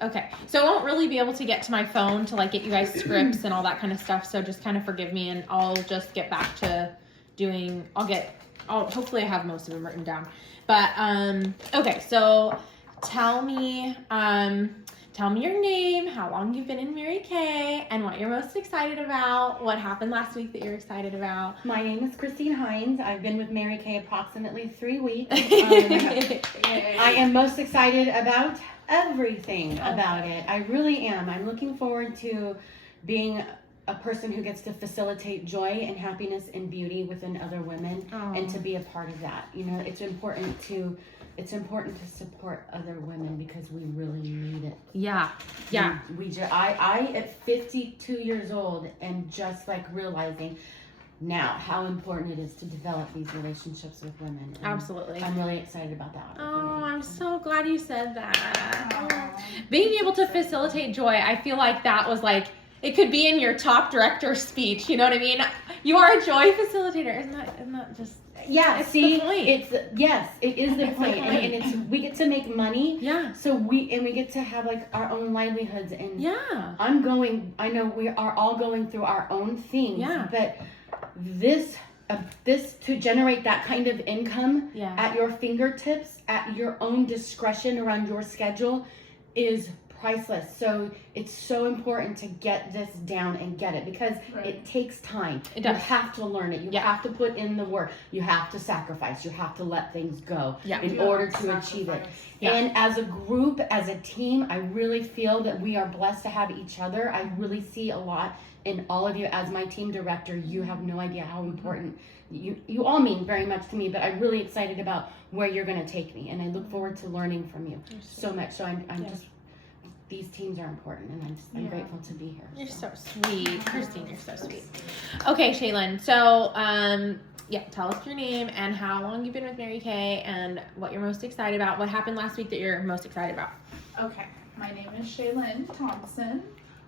Okay, so I won't really be able to get to my phone to like get you guys scripts and all that kind of stuff. So just kind of forgive me, and I'll just get back to doing. Hopefully I have most of them written down. But okay, so tell me your name, how long you've been in Mary Kay, and what you're most excited about. What happened last week that you're excited about? My name is Christine Hines. I've been with Mary Kay approximately 3 weeks. I am most excited about everything about it. I really am. I'm looking forward to being a person who gets to facilitate joy and happiness and beauty within other women and to be a part of that. You know, it's important to support other women because we really need it. Yeah. I at 52 years old am just like realizing now how important it is to develop these relationships with women. And absolutely. I'm really excited about that. Oh, I'm so glad you said that. Being able to facilitate joy, I feel like that was like, it could be in your top director speech, you know what I mean? You are a joy facilitator. Isn't that just... Yeah, it's see, the point. it is the point. And it's we get to make money. Yeah. So we get to have like our own livelihoods, and yeah. I know we are all going through our own things. Yeah. But this to generate that kind of income at your fingertips, at your own discretion around your schedule, is priceless. So it's so important to get this down and get it because it takes time. It does. You have to learn it. You have to put in the work. You have to sacrifice. You have to let things go in order to achieve it. Yeah. And as a group, as a team, I really feel that we are blessed to have each other. I really see a lot in all of you. As my team director, you have no idea how important you all mean very much to me, but I'm really excited about where you're going to take me, and I look forward to learning from you so much. So I'm just, these teams are important, and I'm grateful to be here. You're so sweet, Christine. You're so sweet. Okay, Shaylin. So tell us your name and how long you've been with Mary Kay and what you're most excited about. What happened last week that you're most excited about? Okay, my name is Shaylin Thompson.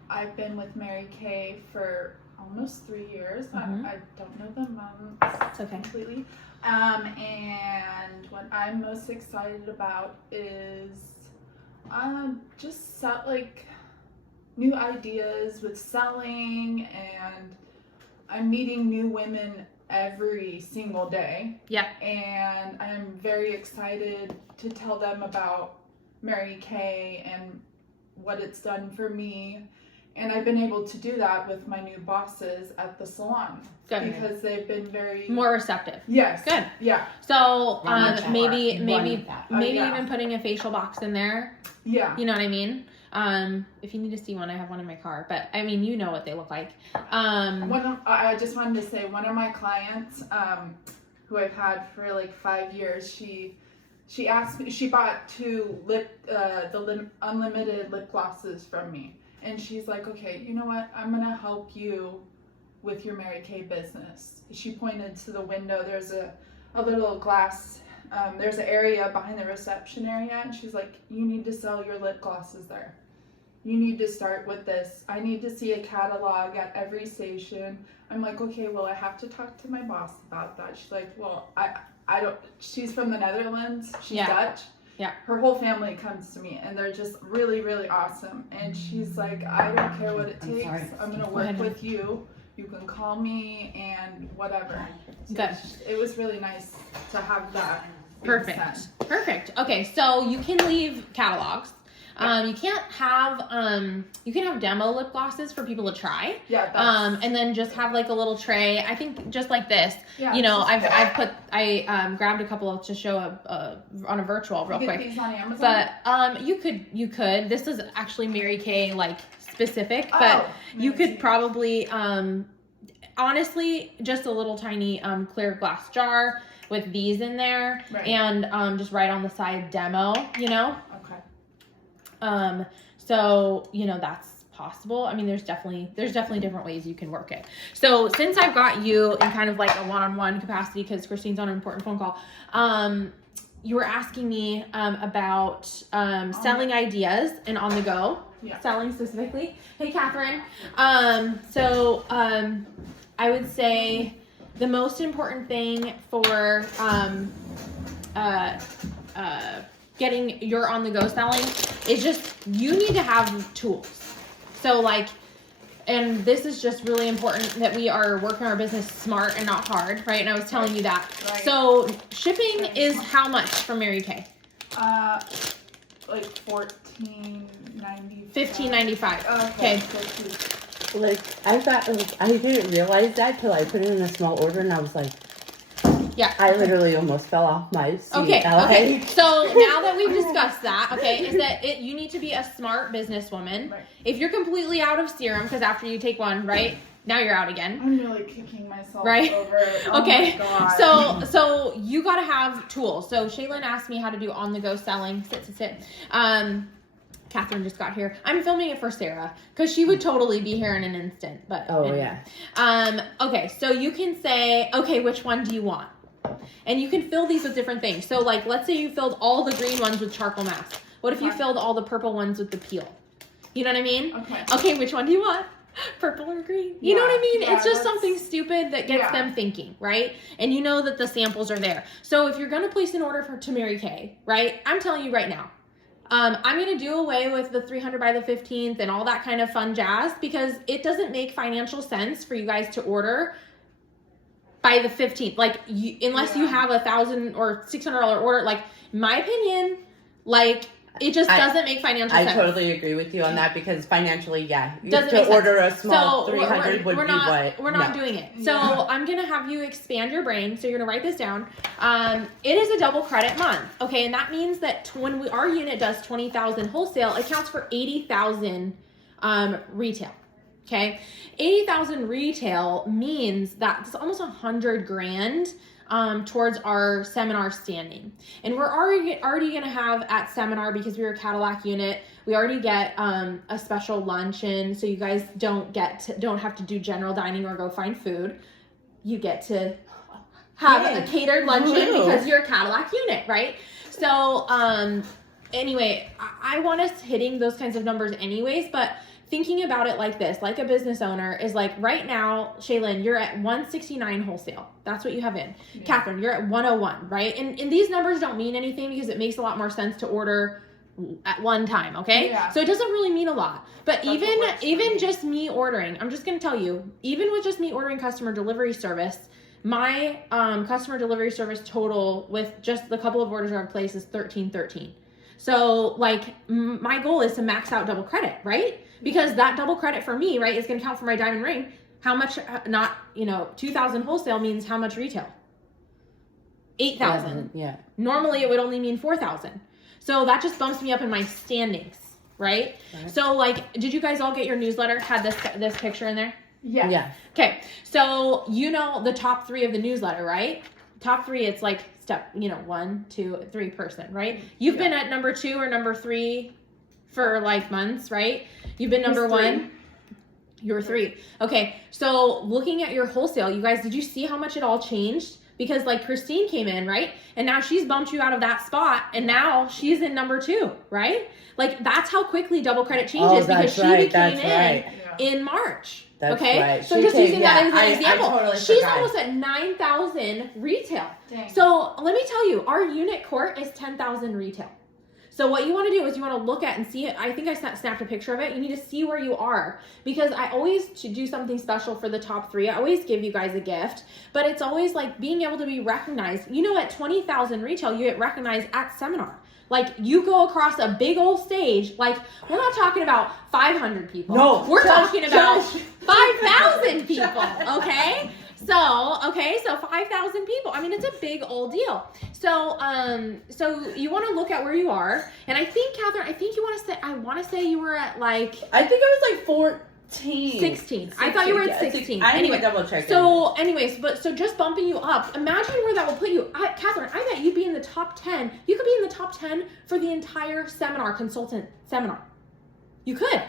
I've been with Mary Kay for almost 3 years. Mm-hmm. I don't know the months completely. And what I'm most excited about is just set like new ideas with selling, and I'm meeting new women every single day. Yeah. And I'm very excited to tell them about Mary Kay and what it's done for me. And I've been able to do that with my new bosses at the salon. Good. Because they've been very more receptive. Yes. Good. Yeah. So maybe yeah. even putting a facial box in there. Yeah. You know what I mean? If you need to see one, I have one in my car. But I mean, you know what they look like. I just wanted to say, one of my clients, who I've had for like 5 years, she asked me. She bought 2 unlimited lip glosses from me. And she's like, okay, you know what? I'm going to help you with your Mary Kay business. She pointed to the window. There's a little glass, there's an area behind the reception area. And she's like, you need to sell your lip glosses there. You need to start with this. I need to see a catalog at every station. I'm like, okay, well, I have to talk to my boss about that. She's like, well, I don't, she's from the Netherlands. She's Dutch. Yeah. Her whole family comes to me, and they're just really, really awesome. And she's like, I don't care what it takes. I'm going to work with you. You can call me and whatever. Good. It was really nice to have that. Perfect. Okay, so you can leave catalogs. You can have demo lip glosses for people to try. Yeah. And then just have like a little tray. I think just like this. Yeah, you know, I grabbed a couple to show on a virtual real quick. These on Amazon? But you could. This is actually Mary Kay like specific, but you could probably honestly just a little tiny clear glass jar with these in there, and just right on the side demo. You know. So, you know, that's possible. I mean, there's definitely different ways you can work it. So since I've got you in kind of like a one-on-one capacity, because Christine's on an important phone call, you were asking me, about, selling ideas and on the go, selling specifically. Hey, Catherine. I would say the most important thing for, getting your on-the-go selling It's just, you need to have tools. So like, and this is just really important that we are working our business smart and not hard, right? And I was telling you that. Right. So shipping is how much for Mary Kay? Like $14.95. $15.95. Okay. Like, I thought, I didn't realize that till I put it in a small order, and I was like, Yeah. I literally almost fell off my seat. Okay. So now that we've discussed that, okay, is that you need to be a smart businesswoman. Right. If you're completely out of serum, because after you take one, right, now you're out again. I'm really kicking myself Right. over. Oh Okay. My God. So you gotta have tools. So Shaylin asked me how to do on-the-go selling. Sit. Catherine just got here. I'm filming it for Sarah because she would totally be here in an instant. But anyway. Okay, so you can say, okay, which one do you want? And you can fill these with different things. So like, let's say you filled all the green ones with charcoal mask. What if you filled all the purple ones with the peel? You know what I mean? Okay, which one do you want? Purple or green? You know what I mean? It's just something stupid that gets them thinking, right? And you know that the samples are there. So if you're going to place an order to Mary Kay, right? I'm telling you right now, I'm going to do away with the 300 by the 15th and all that kind of fun jazz because it doesn't make financial sense for you guys to order by the 15th. Like, unless you have $1,000 or $600 order, like, my opinion, like, it just doesn't make financial sense. I totally agree with you on that because financially, doesn't to order a small so 300 would be what? We're not doing it. So I'm going to have you expand your brain. So you're going to write this down. It is a double credit month. Okay. And that means that when our unit does 20,000 wholesale, it counts for 80,000 retail. Okay. 80,000 retail means that it's almost $100,000 towards our seminar standing. And we're already going to have at seminar, because we're a Cadillac unit, we already get a special luncheon. So you guys don't have to do general dining or go find food. You get to have a catered luncheon because you're a Cadillac unit, right? So anyway, I want us hitting those kinds of numbers anyways, but thinking about it like this, like a business owner, is like right now, Shaylin, you're at 169 wholesale. That's what you have in. Yeah. Catherine, you're at 101, right? And these numbers don't mean anything because it makes a lot more sense to order at one time, okay? Yeah. So it doesn't really mean a lot. But even just me ordering, I'm just going to tell you, even with just me ordering customer delivery service, my customer delivery service total with just the couple of orders I've placed is $13.13. So like my goal is to max out double credit, right? Because that double credit for me, right, is going to count for my diamond ring. How much, 2,000 wholesale means how much retail? 8,000. Yeah. Normally it would only mean 4,000. So that just bumps me up in my standings, right? So like, did you guys all get your newsletter? Had this picture in there? Yeah. Okay. So the top 3 of the newsletter, right? Top 3, it's like step, 1, 2, 3 person, right? You've been at number 2 or number 3 for like months, right? You've been number 1. You're 3. Okay. So looking at your wholesale, you guys, did you see how much it all changed? Because like Christine came in, right? And now she's bumped you out of that spot and now she's in number 2, right? Like that's how quickly double credit changes because she became in March. That's okay. Right. So just using that as an example, I totally she's forgot. almost at 9,000 retail. Dang. So let me tell you, our unit court is 10,000 retail. So what you want to do is you want to look at and see it. I think I snapped a picture of it. You need to see where you are because I always do something special for the top 3. I always give you guys a gift, but it's always like being able to be recognized. At 20,000 retail, you get recognized at seminar. Like you go across a big old stage. Like we're not talking about 500 people. No, we're talking about 5,000 people. Okay. So 5,000 people. I mean, it's a big old deal. So you want to look at where you are. And I think, Catherine, I want to say you were at like... I think it was like 14. 16. I thought you were at 16. I didn't even double check. So just bumping you up. Imagine where that will put you. Catherine, I bet you'd be in the top 10. You could be in the top 10 for the entire consultant seminar. You could.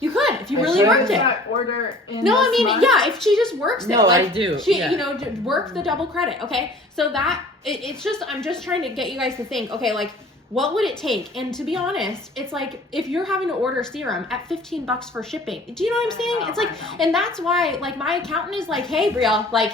If you really worked it. That order in month? If she just works it. No, I do. She, work the double credit, okay? So that, it's just, I'm just trying to get you guys to think, okay, like, what would it take? And to be honest, it's like, if you're having to order serum at $15 for shipping, do you know what I'm saying? It's like, and that's why, like, my accountant is like, hey, Brielle, like,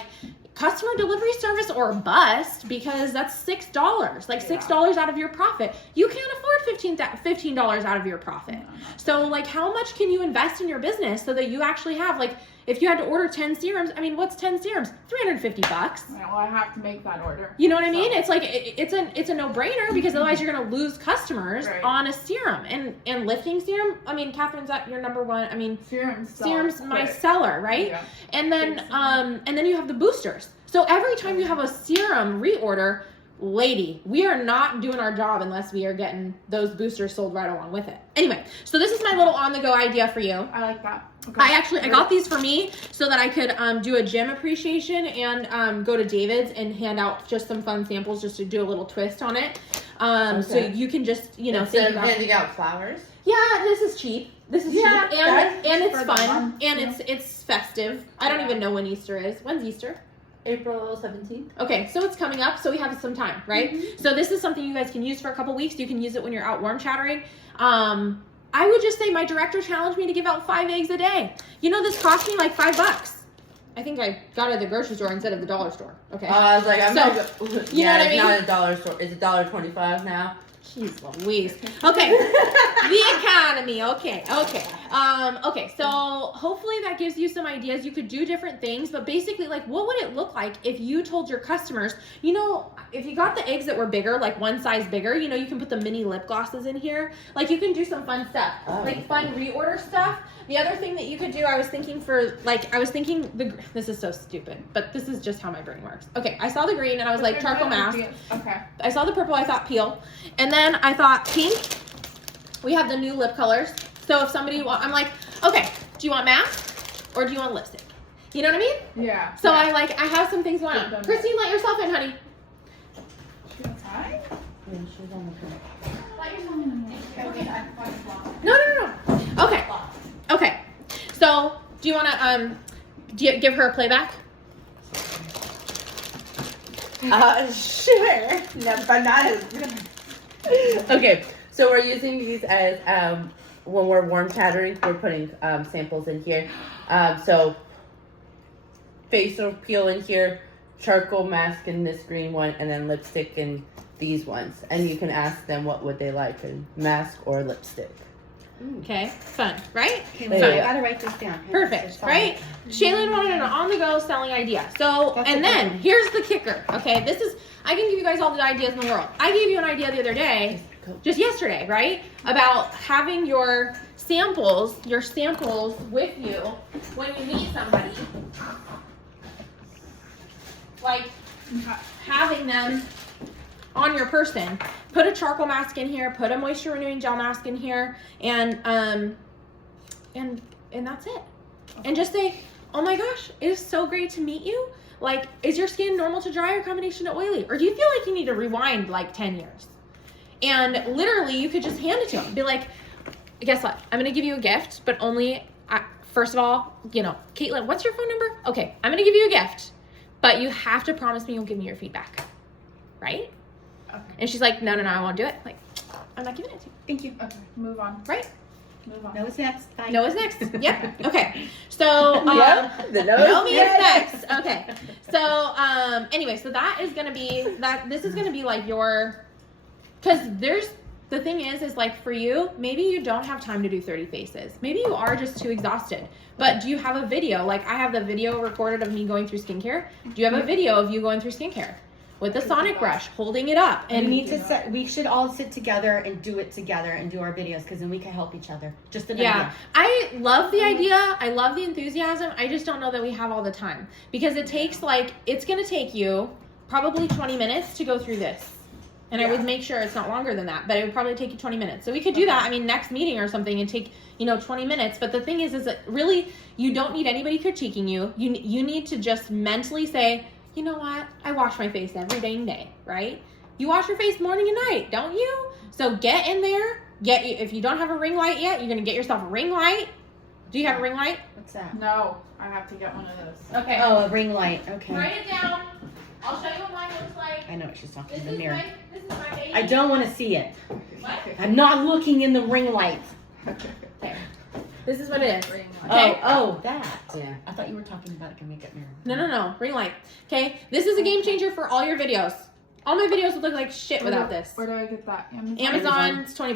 customer delivery service or bust, because that's $6, like $6 out of your profit. You can't afford $15 out of your profit. So like, how much can you invest in your business so that you actually have, like, if you had to order 10 serums, I mean, what's 10 serums? $350. Well, I have to make that order. You know what I mean? It's like, it's a no-brainer, because otherwise you're going to lose customers on a serum. And lifting serum, I mean, Catherine's at your number one. I mean, serum's my seller, right? Yeah. And then you have the boosters. So every time you have a serum reorder, lady, we are not doing our job unless we are getting those boosters sold right along with it. Anyway, so this is my little on-the-go idea for you. I like that. Okay. I got these for me so that I could do a gym appreciation and go to David's and hand out just some fun samples, just to do a little twist on it. So you can just, you know, instead think of about, handing out flowers. yeah, this is cheap. This is cheap, and it's fun, and it's festive. I don't even know when Easter is. When's Easter? April 17th. Okay, so it's coming up, so we have some time, right? So this is something you guys can use for a couple weeks. You can use it when you're out warm chattering. I would just say my director challenged me to give out 5 eggs a day. You know, this cost me like $5. I think I got it at the grocery store instead of the dollar store. Okay. I was like, I'm not. You know what I mean? It's not a dollar store. It's $1.25 now. Jeez Louise. Okay. The economy. Okay. Okay. So hopefully that gives you some ideas. You could do different things, but basically, like, what would it look like if you told your customers, you know, if you got the eggs that were bigger, like one size bigger, you know, you can put the mini lip glosses in here. Like, you can do some fun stuff, like fun reorder stuff. The other thing that you could do, I was thinking this is so stupid, but this is just how my brain works. Okay, I saw the green and I was like, charcoal mask. Okay. I saw the purple, I thought peel. And then I thought pink. We have the new lip colors. So if somebody I'm like, okay, do you want mask or do you want lipstick? You know what I mean? Yeah. So I have some things going on. Christine, let yourself in, honey. Hi. Yeah, she's on the phone. No. Okay. So do you want to give her a playback? Sure. No, but not as good. Okay, so we're using these as when we're warm chattering, we're putting samples in here. So facial peel in here, charcoal mask in this green one, and then lipstick in these ones. And you can ask them what would they like, a mask or lipstick. Okay, fun, right? Okay, There so you I go. gotta write this down. Perfect, right? Shaylin wanted an on-the-go selling idea. So, That's and a good then one. here's the kicker. Okay, I can give you guys all the ideas in the world. I gave you an idea the other day, just yesterday, right? About having your samples with you when you meet somebody. Like having them on your person. Put a charcoal mask in here, put a moisture renewing gel mask in here, and that's it. And just say, oh my gosh, it is so great to meet you. Like, is your skin normal to dry or combination to oily? Or do you feel like you need to rewind like 10 years? And literally, you could just hand it to them. Be like, guess what? I'm going to give you a gift, but only, first of all, you know, Caitlin, what's your phone number? Okay, I'm going to give you a gift, but you have to promise me you'll give me your feedback. Right? Okay. And she's like, no, I won't do it. Like, I'm not giving it to you. Thank you. Okay. Move on. Right? Move on. Noah's next. Bye. Noah's next. Yep. Okay. So, The Nomi is next. Okay. So, anyway, so that is going to be, this is going to be like because the thing is like for you, maybe you don't have time to do 30 faces. Maybe you are just too exhausted. But do you have a video? Like, I have the video recorded of me going through skincare. Do you have a video of you going through skincare? With the sonic brush, holding it up. And And we should all sit together and do it together and do our videos, because then we can help each other. Just an yeah, idea. I love the idea. I love the enthusiasm. I just don't know that we have all the time, because it takes it's going to take you probably 20 minutes to go through this. And I would make sure it's not longer than that, but it would probably take you 20 minutes. So we could do that. I mean, next meeting or something and take, 20 minutes. But the thing is that really you don't need anybody critiquing you. You need to just mentally say, you know what? I wash my face every dang day, right? You wash your face morning and night, don't you? So get in there. If you don't have a ring light yet, you're going to get yourself a ring light. Do you have a ring light? What's that? No, I have to get one of those. Okay. Oh, a ring light. Okay. Write it down. I'll show you what mine looks like. I know what she's talking This in the is mirror. this is my baby. I don't want to see it. What? I'm not looking in the ring light. Okay. This is what it is. Ring light. Okay. Oh, that. Yeah. I thought you were talking about like a makeup mirror. No. Ring light. Okay. This is a game changer for all your videos. All my videos would look like shit without this. Where do I get that? Amazon, it's $20.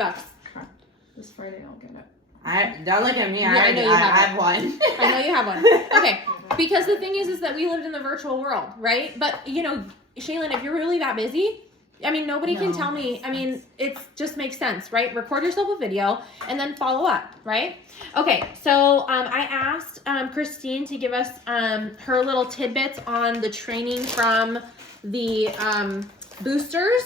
Crap. This Friday I'll get it. Don't look at me. Yeah, I know you have have one. I know you have one. Okay. Because the thing is that we lived in the virtual world, right? But, you know, Shaylin, if you're really that busy, I mean, nobody can tell me. I mean, it just makes sense, right? Record yourself a video and then follow up, right? Okay, so I asked Christine to give us her little tidbits on the training from the boosters.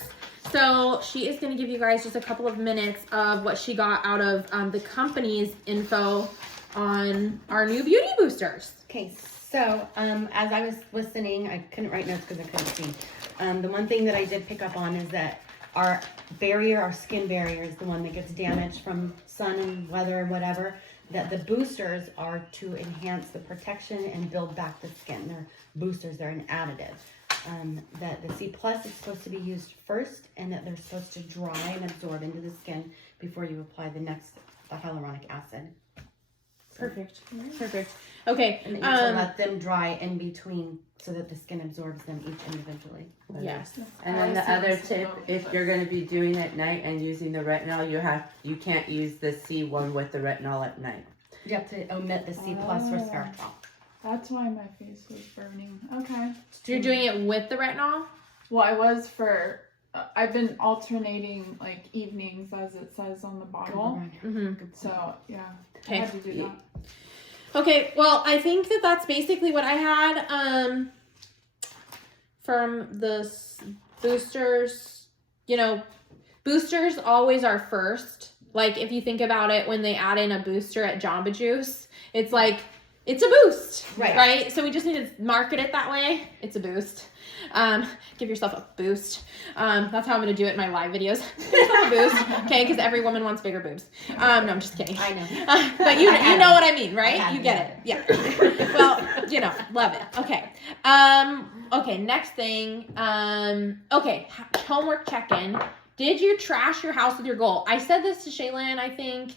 So she is going to give you guys just a couple of minutes of what she got out of the company's info on our new beauty boosters. Okay, so as I was listening, I couldn't write notes because I couldn't see. The one thing that I did pick up on is that our skin barrier is the one that gets damaged from sun and weather and whatever, that the boosters are to enhance the protection and build back the skin. They're boosters, they're an additive. That the C Plus is supposed to be used first, and that they're supposed to dry and absorb into the skin before you apply the hyaluronic acid. Perfect. Okay. And then you have to let them dry in between so that the skin absorbs them each individually. Yes. And then the other tip, if you're going to be doing it at night and using the retinol, you can't use the C1 with the retinol at night. You have to omit the C Plus resveratrol. That's why my face was burning. Okay. So you're doing it with the retinol? Well, I was for. I've been alternating like evenings, as it says on the bottle. Mm-hmm. So yeah, Okay. I had to do that. Okay, well, I think that's basically what I had from the boosters. You know, boosters always are first. Like, if you think about it, when they add in a booster at Jamba Juice, it's like, it's a boost. Right? So we just need to market it that way. It's a boost. Give yourself a boost. That's how I'm going to do it in my live videos. Give yourself a boost. Okay, because every woman wants bigger boobs. No, I'm just kidding. I know. But you know what I mean, right? You get it. Yeah. Well, you know, love it. Okay. Okay, next thing. Okay, homework check-in. Did you trash your house with your goal? I said this to Shaylin, I think,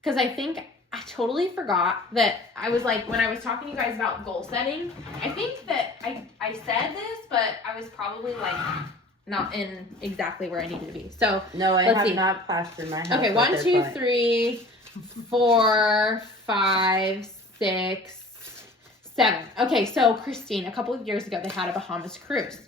because I think I totally forgot that I was like, when I was talking to you guys about goal setting, I think that I said this, but I was probably like not in exactly where I needed to be. So no, I let's have see. not plastered my house. Okay, 1, 2, 3, 4, 5, 6, 7. Okay, so Christine, a couple of years ago, they had a Bahamas cruise.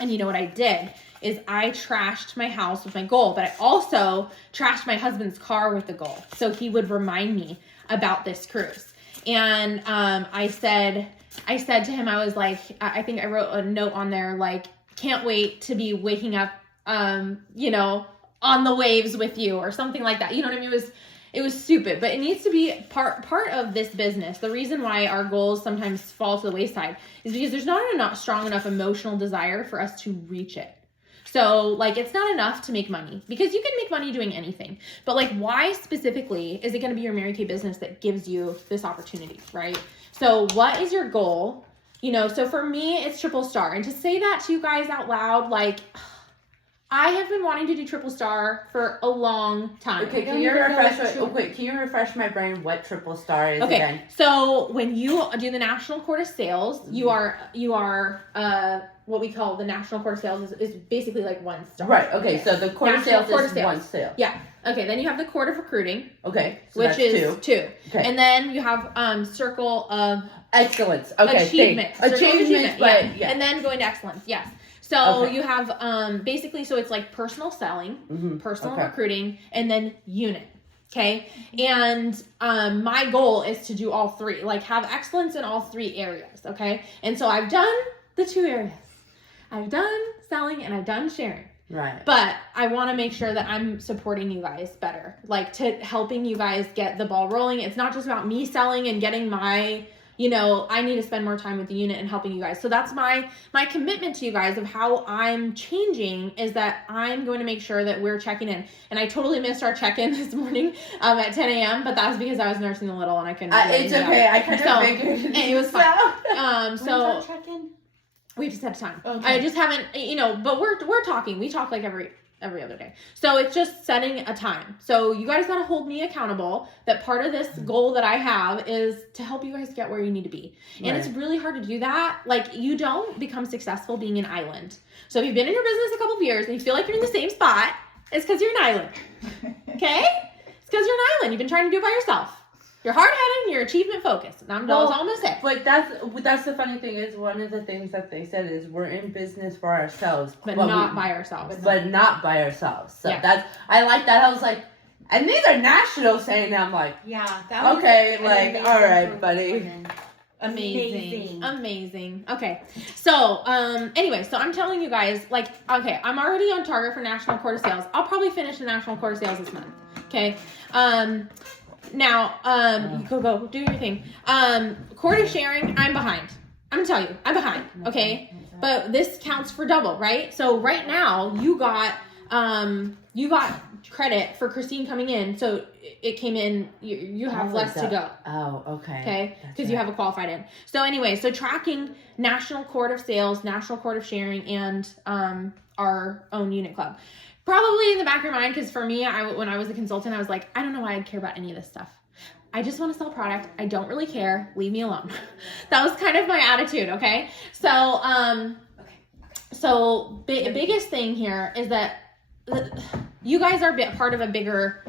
And you know what I did is I trashed my house with my goal, but I also trashed my husband's car with the goal. So he would remind me about this cruise. And I said to him, I was like, I think I wrote a note on there, like, can't wait to be waking up, you know, on the waves with you or something like that. You know what I mean? It was stupid, but it needs to be part of this business. The reason why our goals sometimes fall to the wayside is because there's not enough strong enough emotional desire for us to reach it. So, like, it's not enough to make money, because you can make money doing anything. But, like, why specifically is it going to be your Mary Kay business that gives you this opportunity, right? So, what is your goal? You know, so for me, it's Triple Star. And to say that to you guys out loud, like, I have been wanting to do Triple Star for a long time. Okay, can you refresh my brain what Triple Star is again? So when you do the National Court of Sales, you are what we call the National Court of Sales is basically like 1 star. Right. Okay. So the Court of Sales is 1 sale. Yeah. Okay. Then you have the Court of Recruiting. Okay. So which is 2. Okay. And then you have Circle of Excellence. Okay. Achievement. Achievement. But yeah. And then going to Excellence. Yes. So you have basically, so it's like personal selling, personal recruiting, and then unit. Okay. And my goal is to do all 3, like have excellence in all 3 areas. Okay. And so I've done the 2 areas. I've done selling and I've done sharing. Right. But I want to make sure that I'm supporting you guys better, like to helping you guys get the ball rolling. It's not just about me selling and getting my, you know, I need to spend more time with the unit and helping you guys. So that's my commitment to you guys of how I'm changing, is that I'm going to make sure that we're checking in. And I totally missed our check-in this morning at 10 a.m., but that was because I was nursing the little and I couldn't. It's okay. I kind of figured. It was fine. So When's our check-in? we just have time. Okay. I just haven't, you know, but we're talking. We talk like every every other day. So it's just setting a time. So you guys got to hold me accountable that part of this goal that I have is to help you guys get where you need to be. And it's really hard to do that. Like, you don't become successful being an island. So if you've been in your business a couple of years and you feel like you're in the same spot, it's because you're an island. Okay? It's because you're an island. You've been trying to do it by yourself. You're hard-headed and you're achievement focused. And that's all I'm going to say. But that's the funny thing is, one of the things that they said is we're in business for ourselves. But not by ourselves. But not by ourselves. So Yeah. I like that. I was like, and these are national saying that. I'm like, Yeah. That was okay, an like, amazing all right, for buddy. women. Amazing. Okay. So, anyway, so I'm telling you guys, like, okay, I'm already on target for National Court of Sales. I'll probably finish the National Court of Sales this month. Okay. Now, you go do your thing. Court of sharing, I'm behind. I'm gonna tell you, I'm behind. Okay. But this counts for double, right? So right now you got credit for Christine coming in. So it came in, you have less to go. Oh, okay. Okay, because you have a qualified in. So anyway, so tracking National Court of Sales, National Court of Sharing, and our own unit club. Probably in the back of your mind, because for me, when I was a consultant, I was like, I don't know why I'd care about any of this stuff. I just want to sell product. I don't really care. Leave me alone. That was kind of my attitude, okay? So, biggest thing here is that you guys are part of a bigger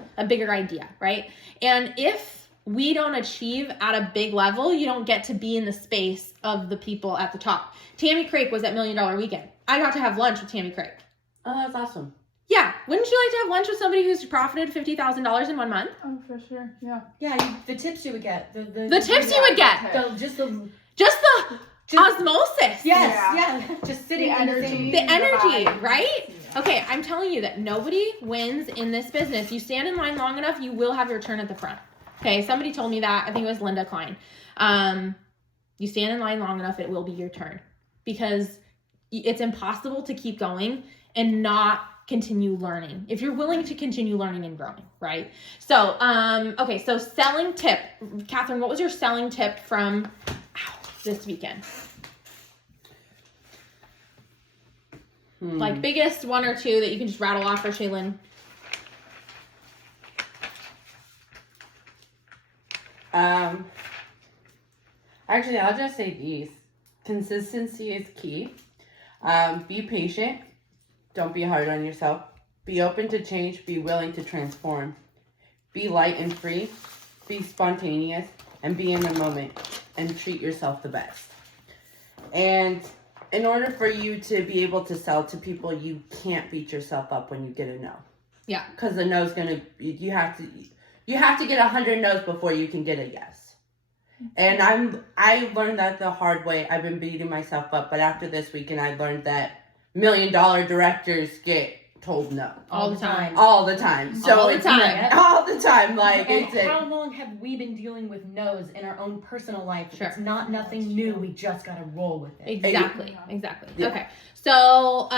idea, right? And if we don't achieve at a big level, you don't get to be in the space of the people at the top. Tammy Craik was at $1 Million Weekend. I got to have lunch with Tammy Craik. Oh, that's awesome. Yeah, wouldn't you like to have lunch with somebody who's profited $50,000 in 1 month? Oh, for sure. Yeah. Yeah, the tips you would get. The tips you would get. Just the osmosis. Yes, yeah. Just sitting The in energy. The energy, vibe. right? Okay, I'm telling you that nobody wins in this business. You stand in line long enough, you will have your turn at the front. Okay, somebody told me that. I think it was Linda Klein. You stand in line long enough, it will be your turn. Because it's impossible to keep going and not continue learning if you're willing to continue learning and growing, right? So, okay, so selling tip. Catherine, what was your selling tip from this weekend? Like biggest one or two that you can just rattle off for Shaylin. Actually, I'll just say these. Consistency is key. Be patient. Don't be hard on yourself. Be open to change. Be willing to transform. Be light and free. Be spontaneous. And be in the moment. And treat yourself the best. And in order for you to be able to sell to people, you can't beat yourself up when you get a no. Yeah. Because the no's gonna, you have to get 100 no's before you can get a yes. And I learned that the hard way. I've been beating myself up, but after this weekend, I learned that $1 million directors get told no All the time. all the time. So All the it's time. all the time. Like And it's how long have we been dealing with no's in our own personal life? Sure. It's not nothing new. We just gotta roll with it. Exactly. Yeah. Okay. So,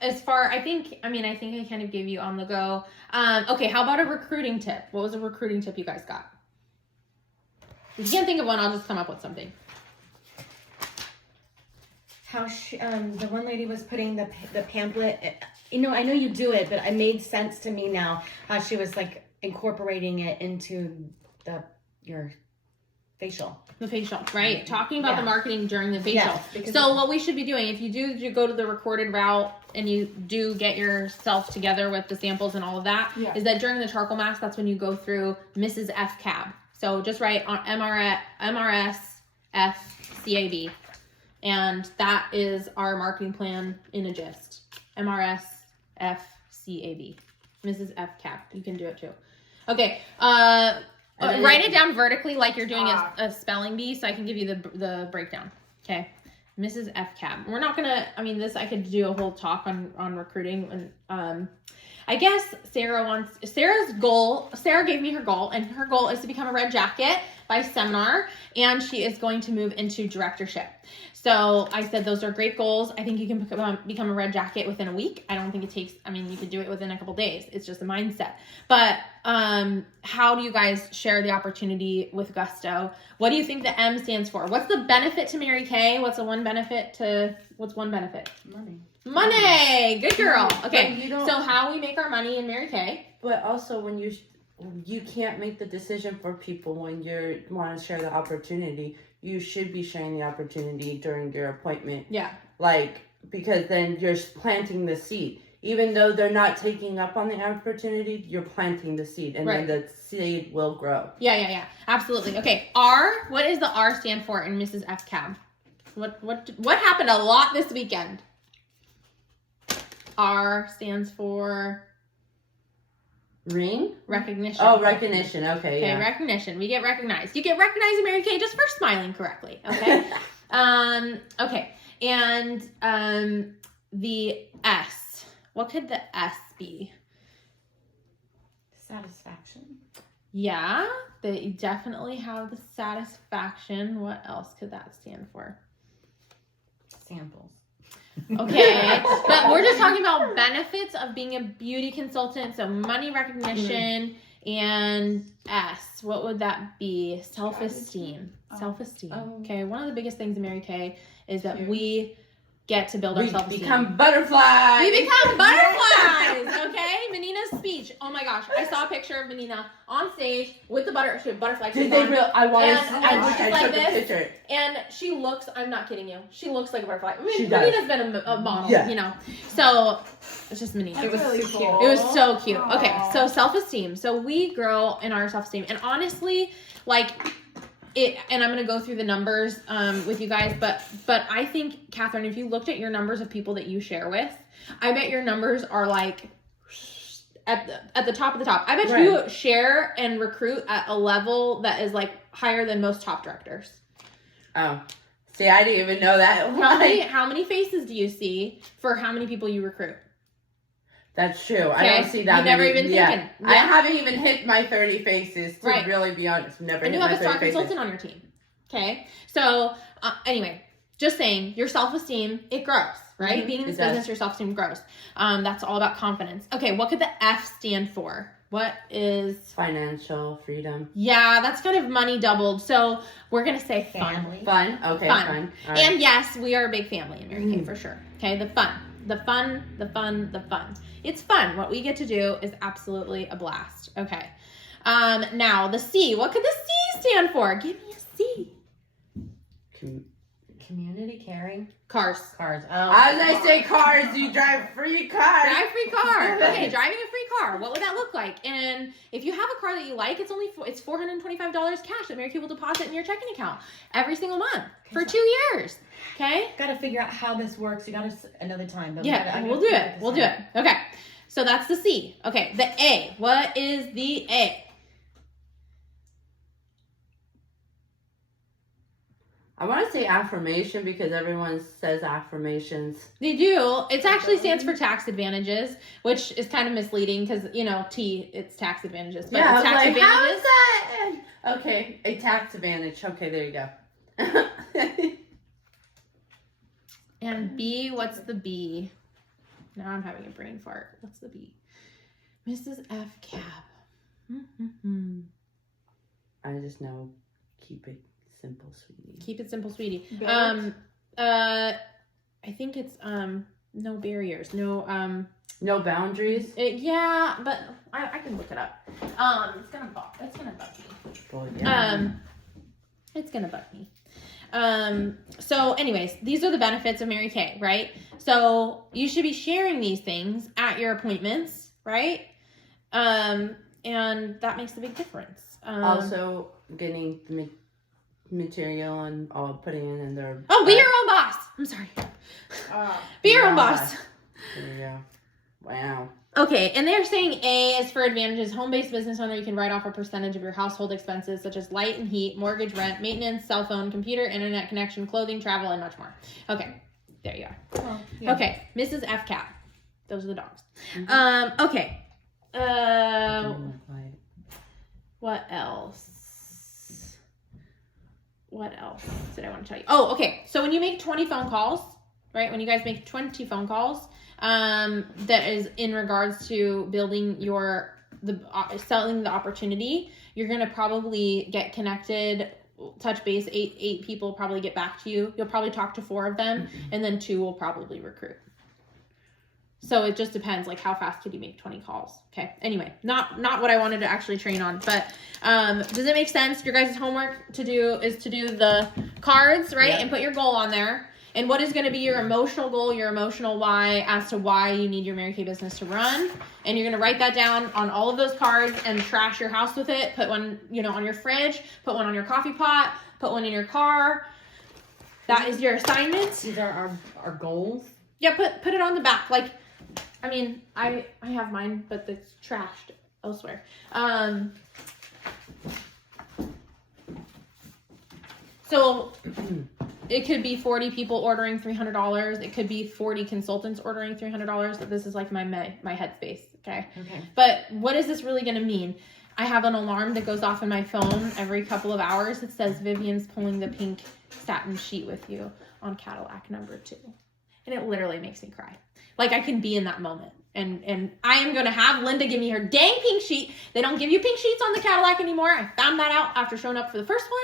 as far, I think I kind of gave you on the go. Okay, how about a recruiting tip? What was a recruiting tip you guys got? If you can't think of one, I'll just come up with something. How the one lady was putting the pamphlet. I know you do it, but it made sense to me now. How she was like incorporating it into your facial. The facial, right? Talking about Yeah. the marketing during the facial. Yes, because- So what we should be doing, if you do go to the recorded route and you do get yourself together with the samples and all of that, Yeah. is that during the charcoal mask, that's when you go through Mrs. F CAB. So just write on MRS F CAB. And that is our marketing plan in a gist. MRS F CAB. Mrs. F CAB. You can do it too. Okay. Write it down vertically like you're doing a spelling bee, so I can give you the breakdown. Okay. Mrs. F CAB. We're not gonna. This I could do a whole talk on recruiting, and I guess Sarah's goal. Sarah gave me her goal, and her goal is to become a red jacket by seminar, and she is going to move into directorship. So I said those are great goals. I think you can become a red jacket within a week. I don't think it takes. You could do it within a couple days. It's just a mindset. But how do you guys share the opportunity with gusto? What do you think the M stands for? What's the benefit to Mary Kay? What's one benefit? Money. Money. Good girl. Okay. But you don't- So how we make our money in Mary Kay? But also, when you can't make the decision for people when you want to share the opportunity. You should be sharing the opportunity during your appointment. Yeah. Like, because then you're planting the seed. Even though they're not taking up on the opportunity, you're planting the seed, and Right. then the seed will grow. Yeah. Absolutely. Okay. R. What does the R stand for in Mrs. F Cab? What happened a lot this weekend? R stands for Ring? recognition. Oh, recognition. Okay, Okay, yeah. recognition. We get recognized. You get recognized in Mary Kay just for smiling correctly. Okay. Okay. And the S. What could the S be? Satisfaction. Yeah, they definitely have the satisfaction. What else could that stand for? Samples. Okay, but we're just talking about benefits of being a beauty consultant. So money recognition and S. What would that be? Self-esteem. Oh. Self-esteem. Oh. Okay, one of the biggest things in Mary Kay is that Huge. we get to build our We self-esteem. become butterflies. We become butterflies, okay? Menina's speech. Oh my gosh, I saw a picture of Menina on stage with the butterfly. Did they real? I want And- to. I and wish she's I like took a this. picture. And she looks, I'm not kidding you, she looks like a butterfly. I mean, She does. Menina's been a model, Yeah. you know. So, it's just Menina. That's It was really so cool. cute. It was so cute. Aw. Okay, so self-esteem. So we grow in our self-esteem. And honestly, like, and I'm gonna go through the numbers with you guys, but I think, Catherine, if you looked at your numbers of people that you share with, I bet your numbers are like at the top of the top. I bet Right. you share and recruit at a level that is like higher than most top directors. Oh, see, I didn't even know that. How many faces do you see for how many people you recruit? That's true. I Okay, don't see that you never many. even yeah. thinking. I Yeah. haven't even hit my 30 faces, to Right. really be honest. Never And hit you have my a star 30 faces. consultant on your team. Okay. So, anyway, just saying, your self-esteem, it grows, right? Mhm. Being in this It does. business, your self-esteem grows. That's all about confidence. Okay. What could the F stand for? What is, Financial freedom. yeah, that's kind of money doubled. So we're going to say fun. Family. Fun. Okay, Fun. fun. All right. And yes, we are a big family in Mary Kay Mhm. for sure. Okay. The fun. It's fun. What we get to do is absolutely a blast. Okay. Now the C. What could the C stand for? Give me a C. Community caring. Cars. Cars. Oh. As I say cars, you drive free cars. Drive free car. Okay, driving a free car. What would that look like? And if you have a car that you like, it's $425 cash that Mary Kay will deposit in your checking account every single month for 2 years. Okay. Got to figure out how this works. You got to another time. But Yeah, we we'll do it. We'll do it. Okay. So that's the C. Okay, the A. What is the A? I want to say affirmation because everyone says affirmations. They do. It actually stands for tax advantages, which is kind of misleading because, T, it's tax advantages. But Yeah, I it's was tax like, how advantages. is that? Okay, a tax advantage. Okay, there you go. And B, what's the B? Now I'm having a brain fart. What's the B? Mrs. F. Cab. Mm-hmm. I just know, keep it simple, sweetie. Keep it simple, sweetie. Build. I think it's no barriers, no No boundaries. yeah, but I can look it up. It's gonna bug me. Well, yeah. It's gonna bug me. So anyways, these are the benefits of Mary Kay, right? So you should be sharing these things at your appointments, right? And that makes a big difference. Also, getting the material and all putting it in their. Be your own boss. I'm sorry. Be your own Yeah. boss. There you go. Wow. Okay, and they're saying A is for advantages. Home-based business owner, you can write off a percentage of your household expenses such as light and heat, mortgage, rent, maintenance, cell phone, computer, internet connection, clothing, travel, and much more. Okay, there you are. Oh, yeah. Okay, Mrs. F. Cat. Those are the dogs. Mhm. Okay. Quiet. What else? What else did I want to tell you? Oh, okay. So when you make 20 phone calls, right? When you guys make 20 phone calls, that is in regards to building selling the opportunity, you're going to probably get connected, touch base, eight people probably get back to you. You'll probably talk to 4 of them, and then 2 will probably recruit. So it just depends, like how fast could you make 20 calls? Okay. Anyway, not what I wanted to actually train on, but does it make sense? Your guys' homework to do is to do the cards, right? Yeah. And put your goal on there. And what is going to be your emotional goal, your emotional why as to why you need your Mary Kay business to run. And you're going to write that down on all of those cards and trash your house with it. Put one, on your fridge, put one on your coffee pot, put one in your car. That is your assignment. These are our goals. Yeah, put it on the back. Like, I mean, I have mine, but it's trashed elsewhere. So it could be 40 people ordering $300. It could be 40 consultants ordering $300. This is like my headspace. Okay. But what is this really going to mean? I have an alarm that goes off in my phone every couple of hours. It says Vivian's pulling the pink satin sheet with you on Cadillac number 2. And it literally makes me cry. Like I can be in that moment. And I am going to have Linda give me her dang pink sheet. They don't give you pink sheets on the Cadillac anymore. I found that out after showing up for the first one.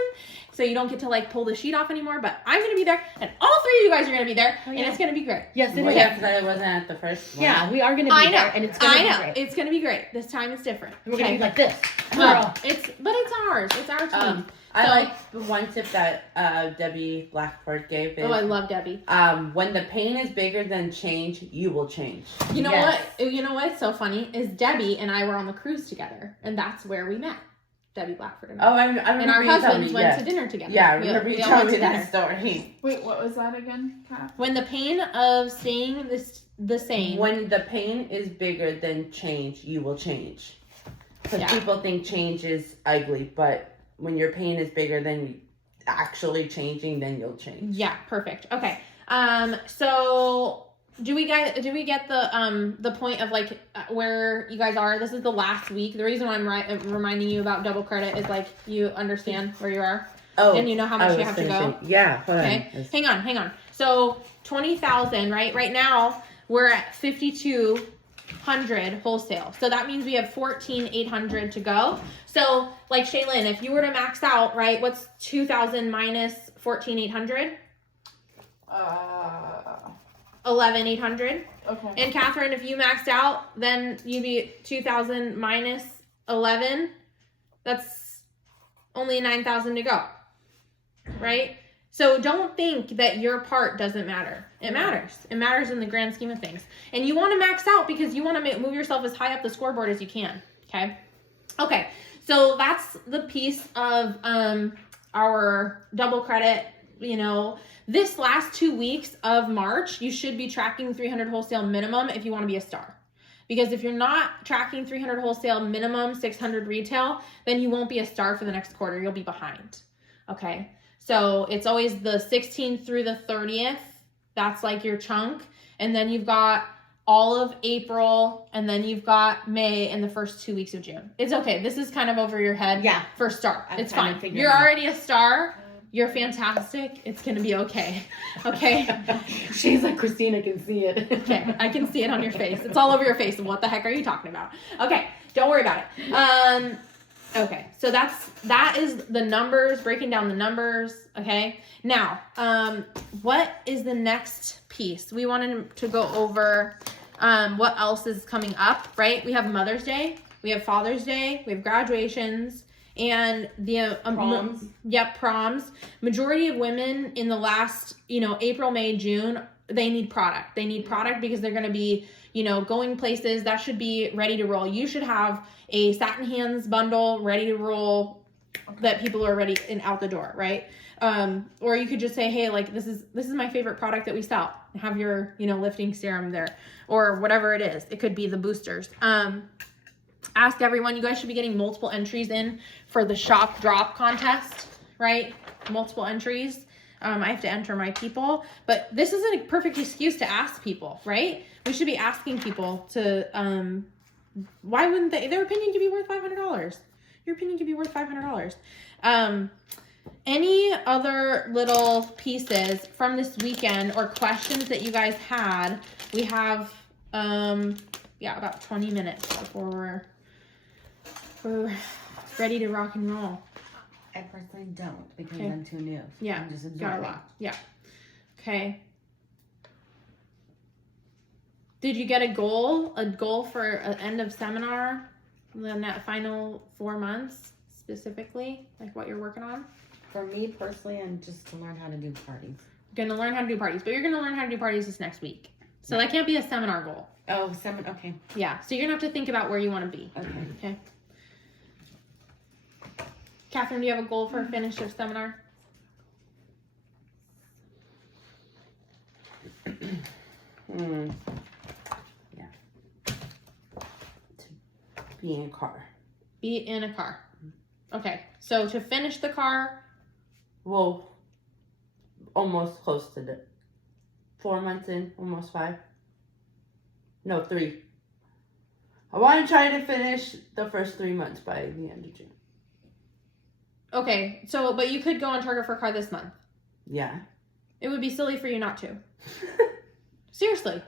So you don't get to like pull the sheet off anymore. But I'm going to be there. And all 3 of you guys are going to be there. And it's going to be great. Yes, it Well, is. yeah, because I wasn't at the first one. Yeah, we are going to be there. And it's going to be great. It's going to be great. This time it's different. We're going to be like this. Well, it's ours. It's our team. I like the one tip that Debbie Blackford gave. Is, I love Debbie. When the pain is bigger than change, you will change. You know what? You know what's so funny is Debbie and I were on the cruise together, and that's where we met. Debbie Blackford and I. Oh, I remember. And our husbands went to dinner together. Yeah, I remember you telling me that story. Wait, what was that again, Kat? When the pain of staying the same. When the pain is bigger than change, you will change. Because people think change is ugly, but when your pain is bigger than actually changing, then you'll change. Yeah, perfect. Okay. So do we get the point of like where you guys are? This is the last week. The reason why I'm reminding you about double credit is like you understand where you are. Oh, and you know how much you have to go. Yeah. Hold okay. On. Hang on. So 20,000, right? Right now we're at 5,200 wholesale. So that means we have 14,800 to go. So like Shaylin, if you were to max out, right? What's 2,000 minus 14,800? 11,800. Okay. And Catherine, if you maxed out, then you'd be 2,000 minus 11. That's only 9,000 to go. Right? So don't think that your part doesn't matter. It matters. It matters in the grand scheme of things. And you want to max out because you want to move yourself as high up the scoreboard as you can. Okay? Okay. So that's the piece of our double credit. This last 2 weeks of March, you should be tracking 300 wholesale minimum if you want to be a star. Because if you're not tracking 300 wholesale minimum, 600 retail, then you won't be a star for the next quarter. You'll be behind. Okay. So it's always the 16th through the 30th. That's like your chunk. And then you've got all of April, and then you've got May and the first 2 weeks of June. It's okay. This is kind of over your head. Yeah. For star. It's fine. You're already a star. You're fantastic. It's going to be okay. Okay. She's like, Christina can see it. Okay. I can see it on your face. It's all over your face. What the heck are you talking about? Okay. Don't worry about it. Okay. So that is the numbers, breaking down the numbers. Okay. Now, what is the next piece? We wanted to go over, what else is coming up, right? We have Mother's Day. We have Father's Day. We have graduations. And the proms. Proms. Majority of women in the last, April, May, June, they need product. They need product because they're going to be, going places. That should be ready to roll. You should have a Satin Hands bundle ready to roll that people are ready and out the door, right? Or you could just say, hey, like this is my favorite product that we sell. Have your, lifting serum there or whatever it is. It could be the boosters. Ask everyone. You guys should be getting multiple entries in for the shop drop contest, right? Multiple entries. I have to enter my people, but this is a perfect excuse to ask people, right? We should be asking people to, why wouldn't their opinion could be worth $500. Your opinion could be worth $500. Any other little pieces from this weekend or questions that you guys had? We have, about 20 minutes before we're ready to rock and roll. I personally don't because I'm too new. Yeah. I'm just got a lot. Yeah. Okay. Did you get a goal for an end of seminar, then that final 4 months specifically, like what you're working on? For me personally, and just to learn how to do parties. You're gonna learn how to do parties, but you're gonna learn how to do parties this next week. So that can't be a seminar goal. Oh, okay. Yeah, so you're gonna have to think about where you want to be. Okay. Catherine, do you have a goal for a finish of seminar? Yeah. To be in a car. Be in a car. Okay, so to finish the car, Well, almost close to the 4 months in, almost 5. No, 3. I want to try to finish the first 3 months by the end of June. okay, so, but you could go on target for a car this month. Yeah. It would be silly for you not to. Seriously.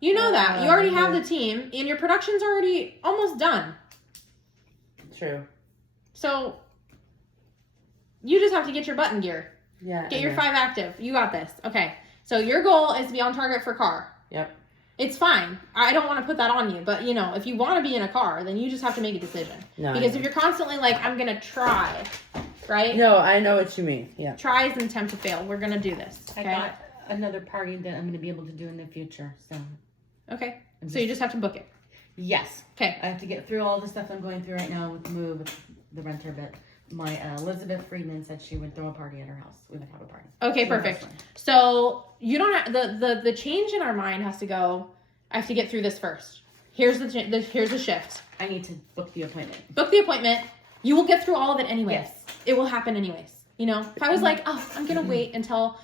You know that. You already have the team, and your production's already almost done. True. So, you just have to get your butt in gear. Yeah. Get your 5 active. You got this. Okay. So, your goal is to be on target for car. Yep. It's fine. I don't want to put that on you, but if you want to be in a car, then you just have to make a decision. No. Because if you're constantly like, I'm going to try, right? No, I know what you mean. Yeah. Tries and attempt to fail. We're going to do this. I Okay. got another party that I'm going to be able to do in the future. So. Okay. So you just have to book it. Yes. Okay. I have to get through all the stuff I'm going through right now with the move, with the renter, but my Elizabeth Friedman said she would throw a party at her house. We would have a party. Okay, perfect. So you don't have the change in our mind has to go. I have to get through this first. Here's here's the shift. I need to book the appointment. Book the appointment. You will get through all of it anyways. Yes. It will happen anyways. If I was like, oh, I'm gonna wait until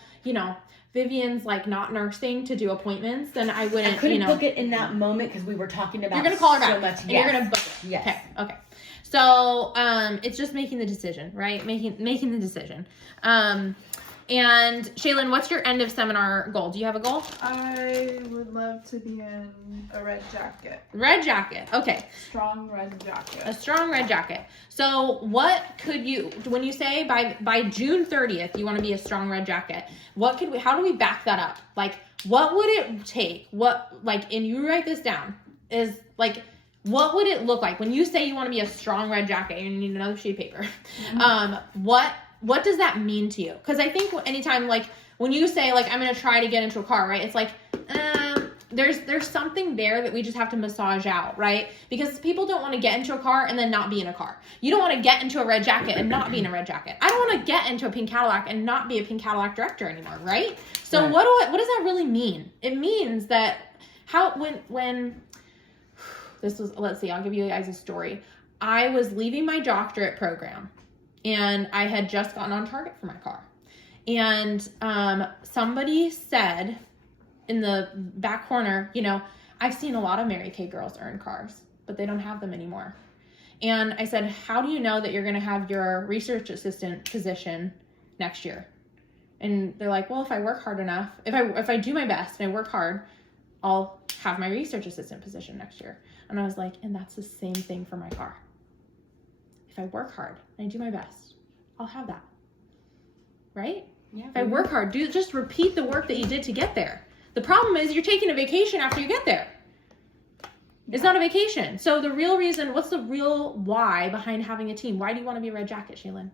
Vivian's like not nursing to do appointments, then I wouldn't. I couldn't book it in that moment because we were talking about. You're gonna call her back. So much. And Yes. you're gonna book it. Yes. Okay. So it's just making the decision, right? Making the decision. And Shaylin, what's your end of seminar goal? Do you have a goal? I would love to be in a red jacket. Red jacket. Okay. Strong red jacket. A strong red jacket. So what could you, when you say by June 30th, you want to be a strong red jacket, how do we back that up? Like, what would it take? And you write this down, is like, what would it look like when you say you want to be a strong red jacket? You need another sheet of paper. Mm-hmm. What does that mean to you? Because I think anytime, like, when you say, like, I'm going to try to get into a car, right? It's like, there's something there that we just have to massage out, right? Because people don't want to get into a car and then not be in a car. You don't want to get into a red jacket and not be in a red jacket. I don't want to get into a pink Cadillac and not be a pink Cadillac director anymore, right? So Right. what does that really mean? It means that when let's see, I'll give you guys a story. I was leaving my doctorate program and I had just gotten on target for my car. And somebody said in the back corner, I've seen a lot of Mary Kay girls earn cars, but they don't have them anymore. And I said, how do you know that you're going to have your research assistant position next year? And they're like, well, if I work hard enough, if I do my best and I work hard, I'll have my research assistant position next year. And I was like, and that's the same thing for my car. If I work hard and I do my best, I'll have that. Right? Yeah. If I work hard, just repeat the work that you did to get there. The problem is you're taking a vacation after you get there. It's not a vacation. So the real reason, what's the real why behind having a team? Why do you want to be a red jacket, Shaylin?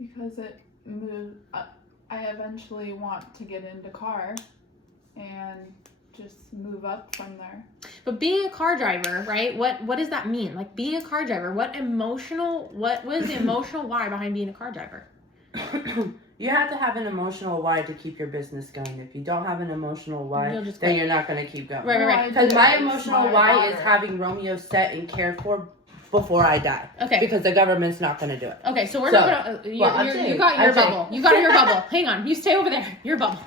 Because it moved. I eventually want to get into car and just move up from there. But being a car driver, right? What does that mean? Like being a car driver, what was the emotional why behind being a car driver? You have to have an emotional why to keep your business going. If you don't have an emotional why, You'll just then quit. you're not going to keep going. Right. Because my emotional why is having Romeo set and cared for before I die. Okay. Because the government's not going to do it. Okay, so we're not gonna. You got your bubble. You got your bubble. Hang on, you stay over there. Your bubble.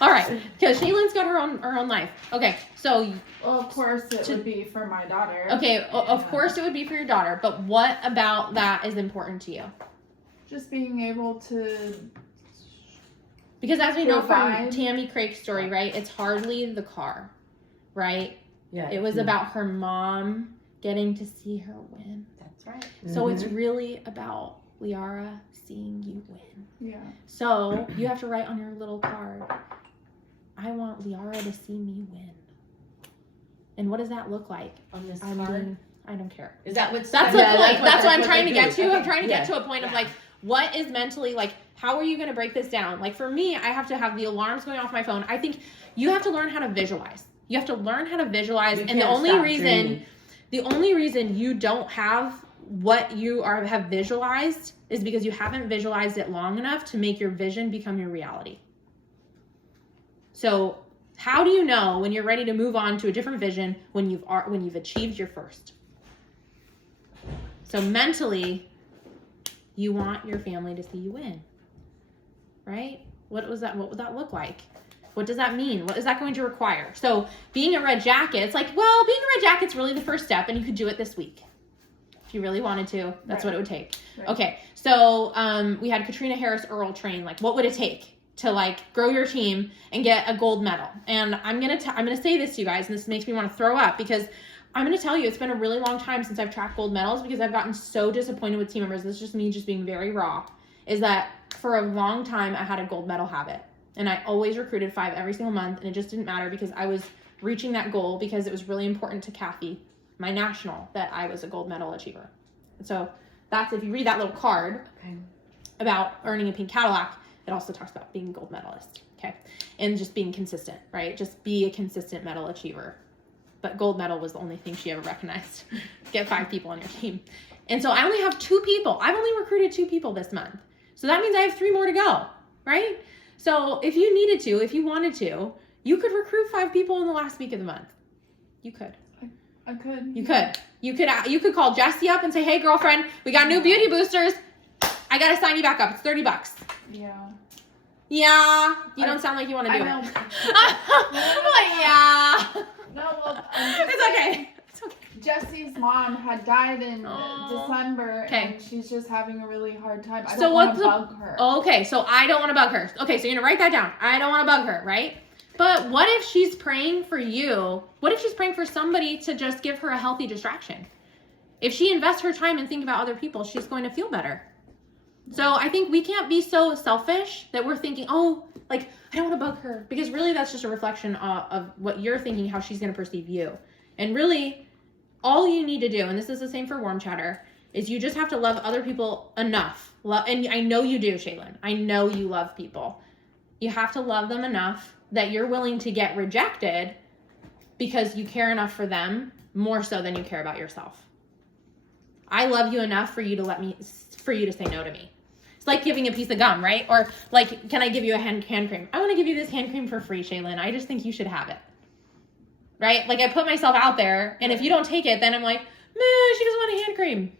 All right, because Shaylin's got her own life. Okay, so. Well, of course it would be for my daughter. Okay, of course it would be for your daughter, but what about that is important to you? Just being able to. Because as we know from Provide. Tammy Craig's story, right? It's hardly the car, right? Yeah. It was about her mom getting to see her win. That's right. So it's really about Liara seeing you win. Yeah. So you have to write on your little card, I want Liara to see me win. And what does that look like? On this I card. mean, I don't care. Is that what's That's the point. That's what I'm trying to get to. Okay. I'm trying to get to a point of Yeah. like, what is mentally like, how are you going to break this down? Like for me, I have to have the alarms going off my phone. I think you have to learn how to visualize. You have to learn how to visualize. You And the can't only stop reason, dreaming. the only reason you don't have what you have visualized is because you haven't visualized it long enough to make your vision become your reality. So how do you know when you're ready to move on to a different vision when you've achieved your first? So mentally, you want your family to see you win, right? What would that look like? What does that mean? What is that going to require? So being a red jacket, it's like, well, being a red jacket's really the first step, and you could do it this week. If you really wanted to, that's what it would take. Right. Okay, so we had Katrina Harris Earl train, like, what would it take to like grow your team and get a gold medal? And I'm gonna say this to you guys, and this makes me want to throw up, because I'm gonna tell you, it's been a really long time since I've tracked gold medals, because I've gotten so disappointed with team members. This is just me just being very raw, is that for a long time I had a gold medal habit, and I always recruited 5 every single month, and it just didn't matter because I was reaching that goal, because it was really important to Kathy, my national, that I was a gold medal achiever. And so that's, if you read that little card about earning a pink Cadillac, it also talks about being a gold medalist, okay? And just being consistent, right? Just be a consistent medal achiever. But gold medal was the only thing she ever recognized. Get 5 people on your team. And so I only have 2 people. I've only recruited 2 people this month. So that means I have 3 more to go, right? So if you needed to, if you wanted to, you could recruit 5 people in the last week of the month. You could. I could. You could. You could call Jessie up and say, hey, girlfriend, we got new beauty boosters. I got to sign you back up. It's $30. Yeah. Yeah. You don't sound like you want to do I it. know. I'm like, yeah. No, well, I'm just It's saying, okay. It's okay. Jesse's mom had died in Aw. December, Okay. and she's just having a really hard time. I So don't want what's to the- bug her. Okay, so I don't want to bug her. Okay, so you're going to write that down. I don't want to bug her, right? But what if she's praying for you? What if she's praying for somebody to just give her a healthy distraction? If she invests her time and think about other people, she's going to feel better. So I think we can't be so selfish that we're thinking, oh, like, I don't want to bug her. Because really that's just a reflection of what you're thinking, how she's going to perceive you. And really, all you need to do, and this is the same for Warm Chatter, is you just have to love other people enough. And I know you do, Shaylin. I know you love people. You have to love them enough that you're willing to get rejected because you care enough for them more so than you care about yourself. I love you enough for you to say no to me. It's like giving a piece of gum, right? Or like, can I give you a hand cream? I want to give you this hand cream for free, Shaylin. I just think you should have it. Right? Like I put myself out there, and if you don't take it, then I'm like, man, she doesn't want a hand cream.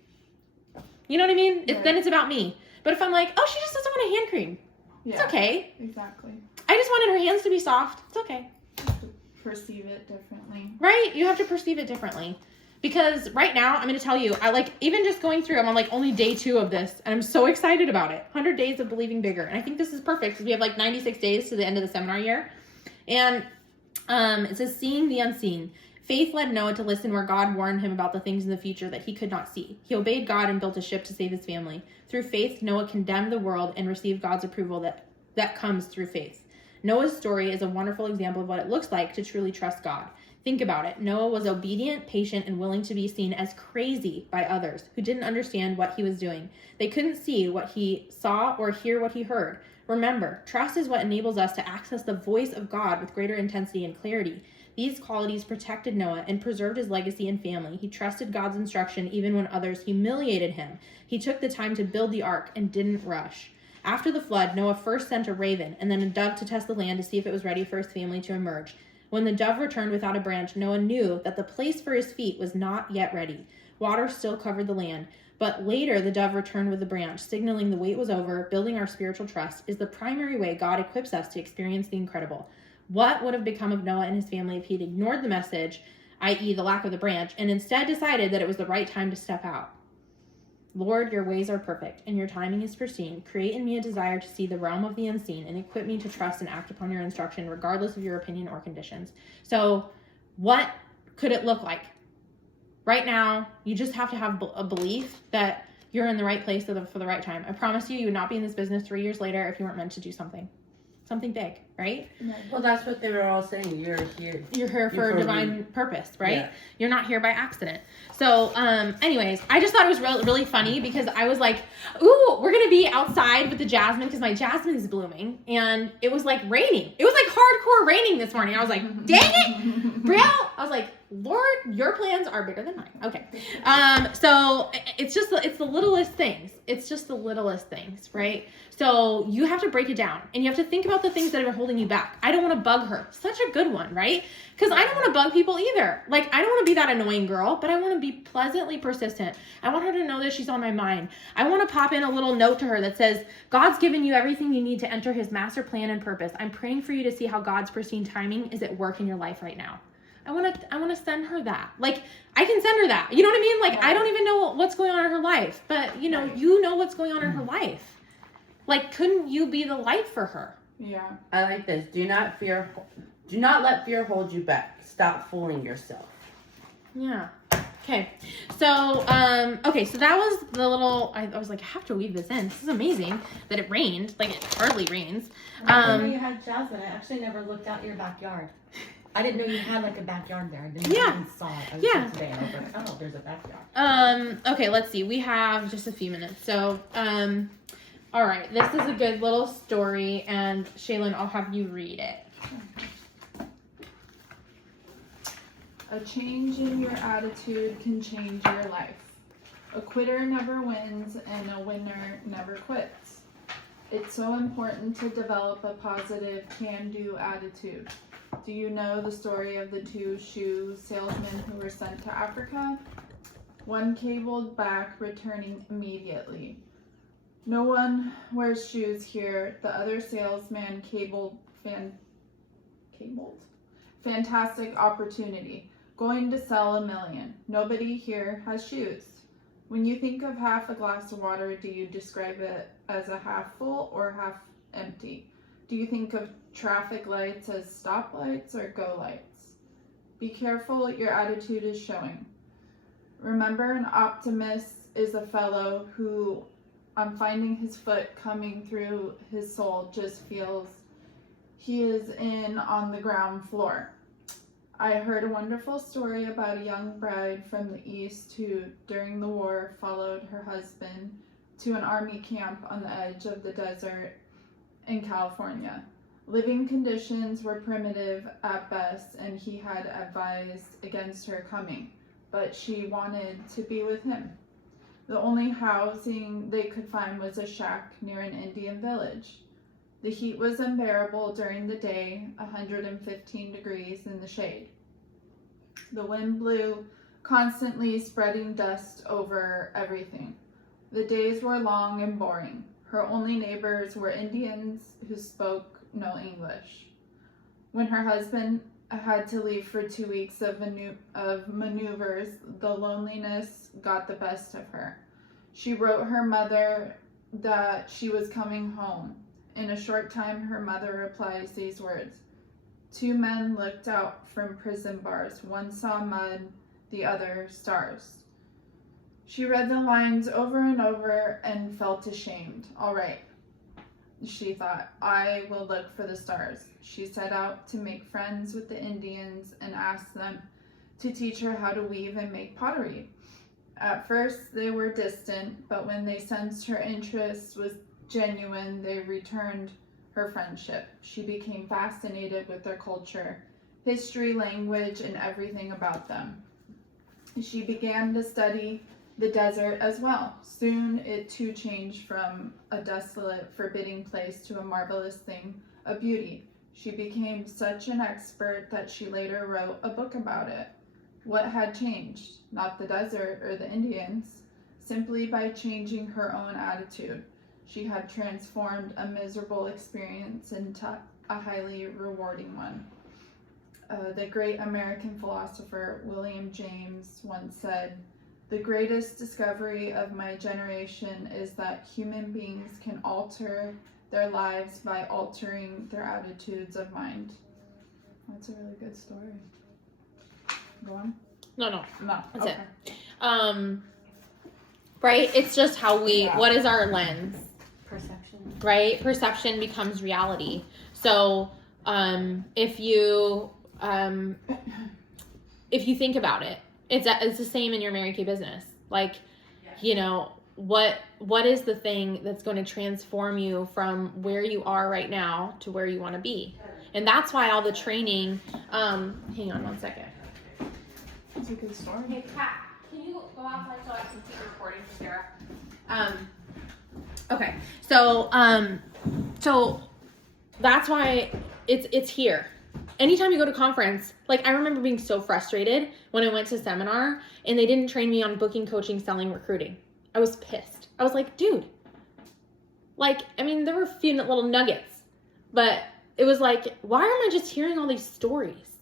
You know what I mean? Right. Then it's about me. But if I'm like, oh, she just doesn't want a hand cream. Yeah, It's okay. exactly. I just wanted her hands to be soft. It's okay. Perceive it differently. Right? You have to perceive it differently. Because right now, I'm going to tell you, I like, even just going through, I'm on like only day 2 of this, and I'm so excited about it. 100 days of believing bigger. And I think this is perfect because we have like 96 days to the end of the seminar year. And it says, seeing the unseen. Faith led Noah to listen where God warned him about the things in the future that he could not see. He obeyed God and built a ship to save his family. Through faith, Noah condemned the world and received God's approval that comes through faith. Noah's story is a wonderful example of what it looks like to truly trust God. Think about it. Noah was obedient, patient, and willing to be seen as crazy by others who didn't understand what he was doing. They couldn't see what he saw or hear what he heard. Remember, trust is what enables us to access the voice of God with greater intensity and clarity. These qualities protected Noah and preserved his legacy and family. He trusted God's instruction even when others humiliated him. He took the time to build the ark and didn't rush. After the flood, Noah first sent a raven and then a dove to test the land to see if it was ready for his family to emerge. When the dove returned without a branch, Noah knew that the place for his feet was not yet ready. Water still covered the land, but later the dove returned with a branch, signaling the wait was over. Building our spiritual trust is the primary way God equips us to experience the incredible. What would have become of Noah and his family if he'd ignored the message, i.e. the lack of the branch, and instead decided that it was the right time to step out? Lord, your ways are perfect, and your timing is pristine. Create in me a desire to see the realm of the unseen, and equip me to trust and act upon your instruction, regardless of your opinion or conditions. So, what could it look like? Right now, you just have to have a belief that you're in the right place for the right time. I promise you would not be in this business 3 years later if you weren't meant to do something. something big, right? Well, that's what they were all saying. You're here. You're here for a divine purpose, right? Yeah. You're not here by accident. So, anyways, I just thought it was really funny because I was like, ooh, we're going to be outside with the jasmine because my jasmine is blooming. And it was like raining. It was like hardcore raining this morning. I was like, dang it, Brielle. I was like, Lord, your plans are bigger than mine. Okay. So it's the littlest things. It's just the littlest things, right? So you have to break it down and you have to think about the things that are holding you back. I don't want to bug her. Such a good one, right? Because I don't want to bug people either. Like, I don't want to be that annoying girl, but I want to be pleasantly persistent. I want her to know that she's on my mind. I want to pop in a little note to her that says, God's given you everything you need to enter his master plan and purpose. I'm praying for you to see how God's pristine timing is at work in your life right now. I want to send her that. Like, I can send her that. You know what I mean? Like, I don't even know what's going on in her life, but you know what's going on in her life. Like, couldn't you be the light for her? Yeah. I like this. Do not let fear hold you back. Stop fooling yourself. Yeah. Okay. So, so that was the little, I was like, I have to weave this in. This is amazing that it rained. Like, it hardly rains. I didn't know you had jasmine. I actually never looked out your backyard. I didn't know you had like a backyard there. I didn't even saw it. I was here today and I was like, oh, there's a backyard. Okay, let's see. We have just a few minutes. So, all right. This is a good little story, and Shaylin, I'll have you read it. A change in your attitude can change your life. A quitter never wins, and a winner never quits. It's so important to develop a positive can-do attitude. Do you know the story of the two shoe salesmen who were sent to Africa? One cabled back, returning immediately. No one wears shoes here. The other salesman cabled. Fantastic opportunity. Going to sell 1 million. Nobody here has shoes. When you think of half a glass of water, do you describe it as a half full or half empty? Do you think of traffic lights as stoplights or go lights? Be careful your attitude is showing. Remember, an optimist is a fellow who, on finding his foot coming through his soul, just feels he is in on the ground floor. I heard a wonderful story about a young bride from the East who, during the war, followed her husband to an army camp on the edge of the desert in California. Living conditions were primitive at best, and he had advised against her coming, but she wanted to be with him. The only housing they could find was a shack near an Indian village. The heat was unbearable during the day, 115 degrees in the shade. The wind blew, constantly spreading dust over everything. The days were long and boring. Her only neighbors were Indians who spoke no English. When her husband had to leave for 2 weeks of maneuvers, the loneliness got the best of her. She wrote her mother that she was coming home. In a short time, her mother replies these words: 2 men looked out from prison bars. One saw mud, the other stars. She read the lines over and over and felt ashamed. All right, she thought, I will look for the stars. She set out to make friends with the Indians and asked them to teach her how to weave and make pottery. At first, they were distant, but when they sensed her interest was genuine, they returned her friendship. She became fascinated with their culture, history, language, and everything about them. She began to study the desert as well. Soon it too changed from a desolate, forbidding place to a marvelous thing of beauty. She became such an expert that she later wrote a book about it. What had changed? Not the desert or the Indians. Simply by changing her own attitude, she had transformed a miserable experience into a highly rewarding one. The great American philosopher William James once said, "The greatest discovery of my generation is that human beings can alter their lives by altering their attitudes of mind." That's a really good story. Go on. No. No. That's okay. it. Right? It's just how what is our lens? Perception. Right? Perception becomes reality. So if you think about it, it's the same in your Mary Kay business. Like, you know, what is the thing that's going to transform you from where you are right now to where you want to be? And that's why all the training, hang on one second. That's a good story. Hey, Kat, can you go outside so I can keep recording for Sarah? Okay, so that's why it's here. Anytime you go to conference, like I remember being so frustrated when I went to seminar and they didn't train me on booking, coaching, selling, recruiting. I was pissed. I was like, dude, like, I mean, there were a few little nuggets, but it was like, why am I just hearing all these stories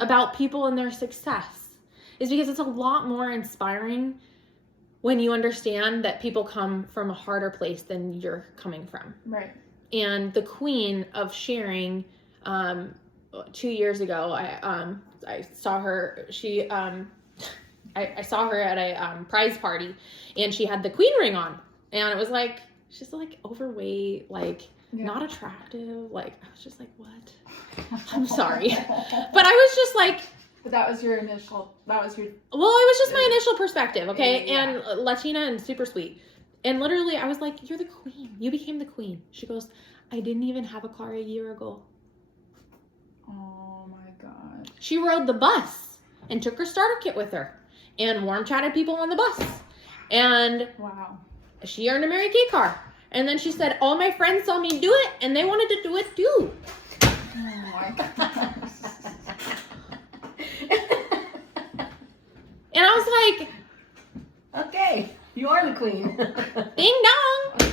about people and their success? It's because it's a lot more inspiring when you understand that people come from a harder place than you're coming from. Right. And the queen of sharing, 2 years ago, I saw her, I saw her at a prize party and she had the queen ring on and it was like, she's like overweight, like not attractive. Like, I was just like, what? I'm sorry. But I was just like, but that was your initial, well, it was just my initial perspective. Okay. Yeah. And Latina and super sweet. And literally I was like, you're the queen. You became the queen. She goes, I didn't even have a car a year ago. Oh my God. She rode the bus and took her starter kit with her and warm chatted people on the bus. And wow. She earned a Mary Kay car. And then she said, all my friends saw me do it and they wanted to do it too. Oh my God. And I was like, Okay, you are the queen. ding dong.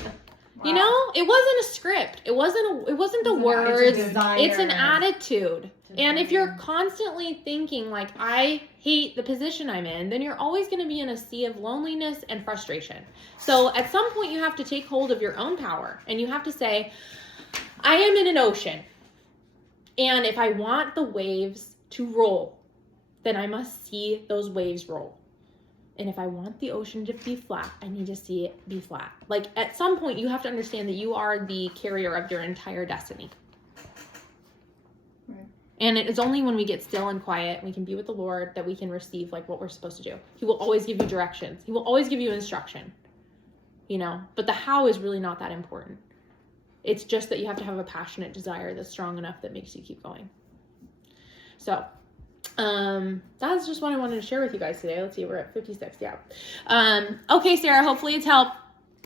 Wow. You know, it wasn't a script. It wasn't the words. It's a desire. It's an attitude. And if you're constantly thinking like, I hate the position I'm in, then you're always going to be in a sea of loneliness and frustration. So at some point you have to take hold of your own power and you have to say, I am in an ocean. And if I want the waves to roll, then I must see those waves roll. And if I want the ocean to be flat, I need to see it be flat. Like at some point you have to understand that you are the carrier of your entire destiny. Right. And it is only when we get still and quiet, we can be with the Lord, that we can receive like what we're supposed to do. He will always give you directions. He will always give you instruction, you know, but the how is really not that important. It's just that you have to have a passionate desire that's strong enough that makes you keep going. So, that's just what I wanted to share with you guys today. Let's see, we're at 56. Yeah. Okay, Sarah, hopefully it's helped.